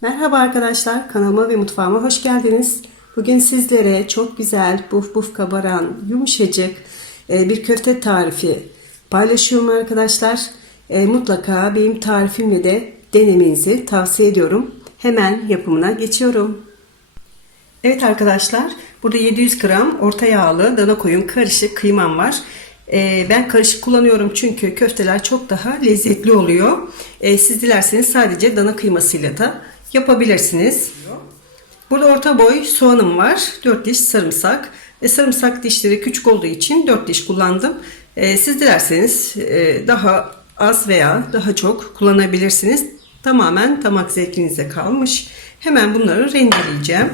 Merhaba arkadaşlar, kanalıma ve mutfağıma hoş geldiniz. Bugün sizlere çok güzel, buf buf kabaran, yumuşacık e, bir köfte tarifi paylaşıyorum arkadaşlar. E, Mutlaka benim tarifimle de denemenizi tavsiye ediyorum. Hemen yapımına geçiyorum. Evet arkadaşlar, burada 700 gram orta yağlı dana koyun karışık kıymam var. Ee, ben karışık kullanıyorum çünkü köfteler çok daha lezzetli oluyor. Siz dilerseniz sadece dana kıymasıyla da yapabilirsiniz. Burada orta boy soğanım var. 4 diş sarımsak. Ve sarımsak dişleri küçük olduğu için 4 diş kullandım. Ee, siz dilerseniz e, daha az veya daha çok kullanabilirsiniz. Tamamen damak zevkinize kalmış. Hemen bunları rendeleyeceğim.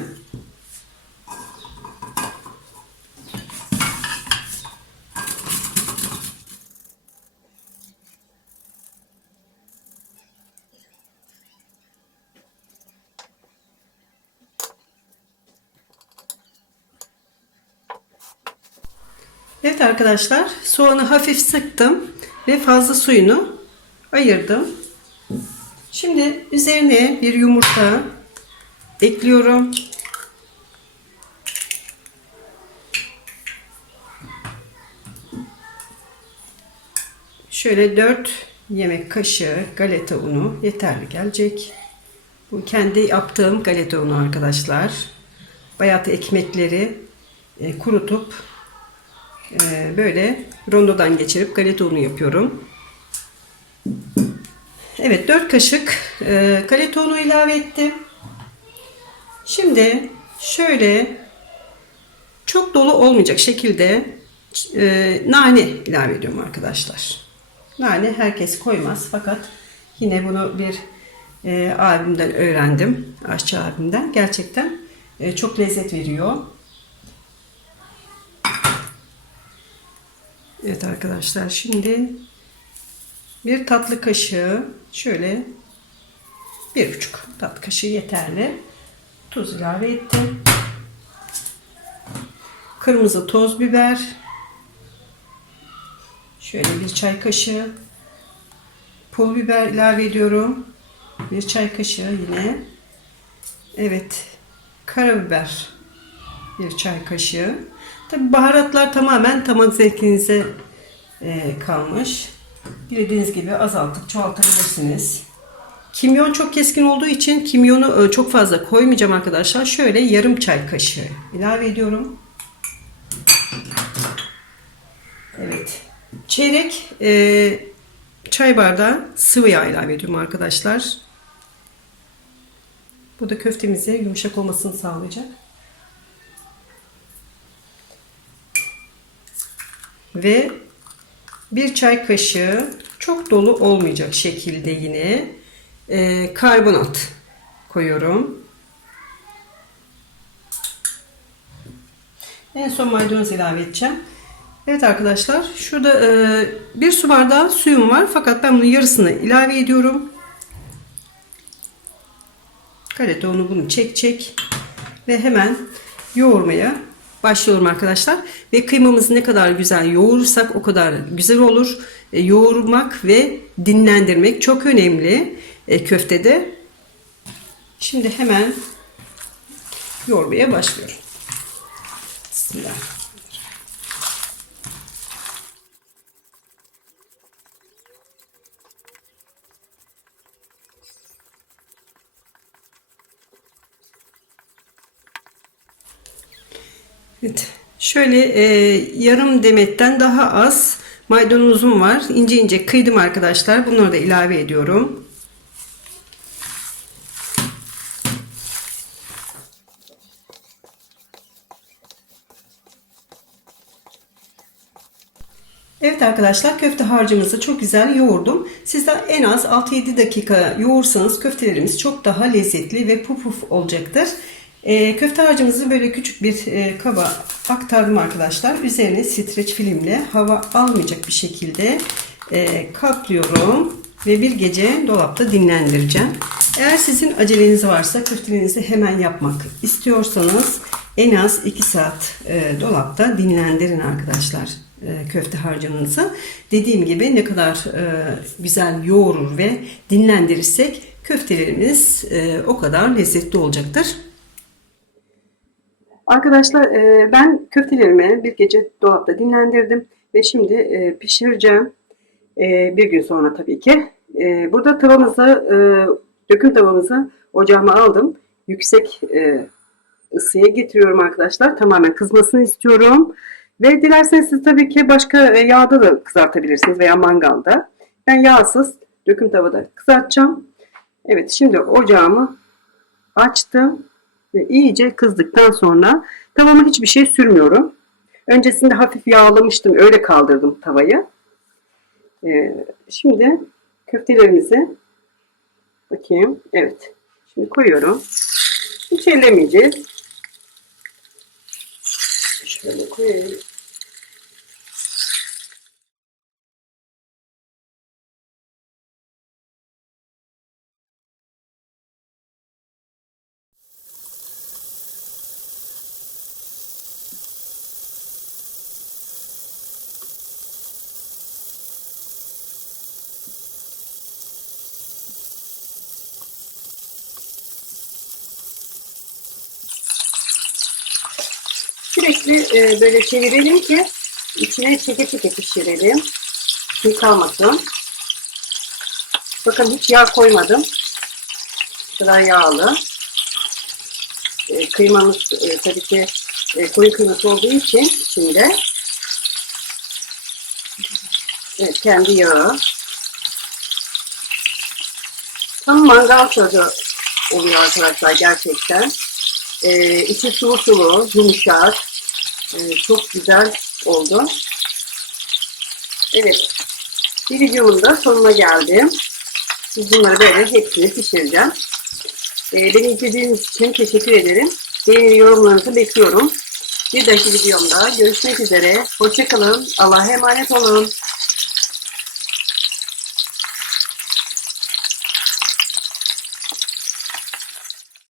Evet arkadaşlar soğanı hafif sıktım ve fazla suyunu ayırdım. Şimdi üzerine bir yumurta ekliyorum. Şöyle 4 yemek kaşığı galeta unu yeterli gelecek. Bu kendi yaptığım galeta unu arkadaşlar. Bayat ekmekleri e, kurutup böyle rondodan geçirip galeta unu yapıyorum. Evet 4 kaşık e, galeta unu ilave ettim. Şimdi şöyle çok dolu olmayacak şekilde e, nane ilave ediyorum arkadaşlar. Nane herkes koymaz fakat yine bunu bir e, abimden öğrendim. Aşçı abimden. Gerçekten çok lezzet veriyor. Evet arkadaşlar şimdi bir tatlı kaşığı şöyle bir buçuk tatlı kaşığı yeterli tuz ilave ettim. Kırmızı toz biber şöyle bir çay kaşığı pul biber ilave ediyorum. Bir çay kaşığı yine. Evet. Karabiber bir çay kaşığı. Tabi baharatlar tamamen damak zevkinize e, kalmış. Dilediğiniz gibi azaltıp çoğaltabilirsiniz. Kimyon çok keskin olduğu için kimyonu e, çok fazla koymayacağım arkadaşlar. Şöyle yarım çay kaşığı ilave ediyorum. Evet. Çeyrek e, çay bardağı sıvı yağ ilave ediyorum arkadaşlar. Bu da köftemize yumuşak olmasını sağlayacak. Ve bir çay kaşığı çok dolu olmayacak şekilde yine e, karbonat koyuyorum. En son maydanoz ilave edeceğim. Evet arkadaşlar şurada e, bir su bardağı suyum var fakat ben bunun yarısını ilave ediyorum. Galeta onu bunu çek çek ve hemen yoğurmaya başlıyorum arkadaşlar. Ve kıymamızı ne kadar güzel yoğurursak o kadar güzel olur. E, yoğurmak ve dinlendirmek çok önemli e, köftede. Şimdi hemen yoğurmaya başlıyorum. Bismillah. Evet. Şöyle e, yarım demetten daha az maydanozum var. İnce ince kıydım arkadaşlar. Bunları da ilave ediyorum. Evet arkadaşlar köfte harcımızı çok güzel yoğurdum. Siz de en az 6-7 dakika yoğursanız köftelerimiz çok daha lezzetli ve puf puf olacaktır. E, köfte harcımızı böyle küçük bir e, kaba aktardım arkadaşlar. Üzerine streç filmle hava almayacak bir şekilde e, kaplıyorum ve bir gece dolapta dinlendireceğim. Eğer sizin aceleniz varsa köftelerinizi hemen yapmak istiyorsanız en az 2 saat e, dolapta dinlendirin arkadaşlar e, köfte harcınızı. Dediğim gibi ne kadar e, güzel yoğurur ve dinlendirirsek köftelerimiz e, o kadar lezzetli olacaktır. Arkadaşlar e, ben köftelerimi bir gece dolapta dinlendirdim ve şimdi e, pişireceğim. E, bir gün sonra tabii ki. E, burada tavamızı, e, döküm tavamızı ocağıma aldım. Yüksek e, ısıya getiriyorum arkadaşlar. Tamamen kızmasını istiyorum. Ve dilerseniz siz tabii ki başka e, yağda da kızartabilirsiniz veya mangalda. Ben yağsız döküm tavada kızartacağım. Evet şimdi ocağımı açtım ve iyice kızdıktan sonra tavama hiçbir şey sürmüyorum. Öncesinde hafif yağlamıştım. Öyle kaldırdım tavayı. Ee, şimdi köftelerimizi bakayım. Evet. Şimdi koyuyorum. Hiç ellemeyeceğiz. Şöyle koyayım. Sürekli e, böyle çevirelim ki içine çeke çeke pişirelim. Çiğ kalmasın. Bakın hiç yağ koymadım. Kadar yağlı. E, kıymamız e, tabii ki e, koyu kıyması olduğu için içinde evet, kendi yağı. Tam mangal tadı oluyor arkadaşlar gerçekten. Ee, içi sulu sulu, yumuşak. Ee, çok güzel oldu. Evet. Bir videomun da sonuna geldim. Siz bunları böyle hepsini pişireceğim. Ee, beni izlediğiniz için teşekkür ederim. Beğeni yorumlarınızı bekliyorum. Bir dahaki videomda görüşmek üzere. Hoşçakalın. Allah'a emanet olun.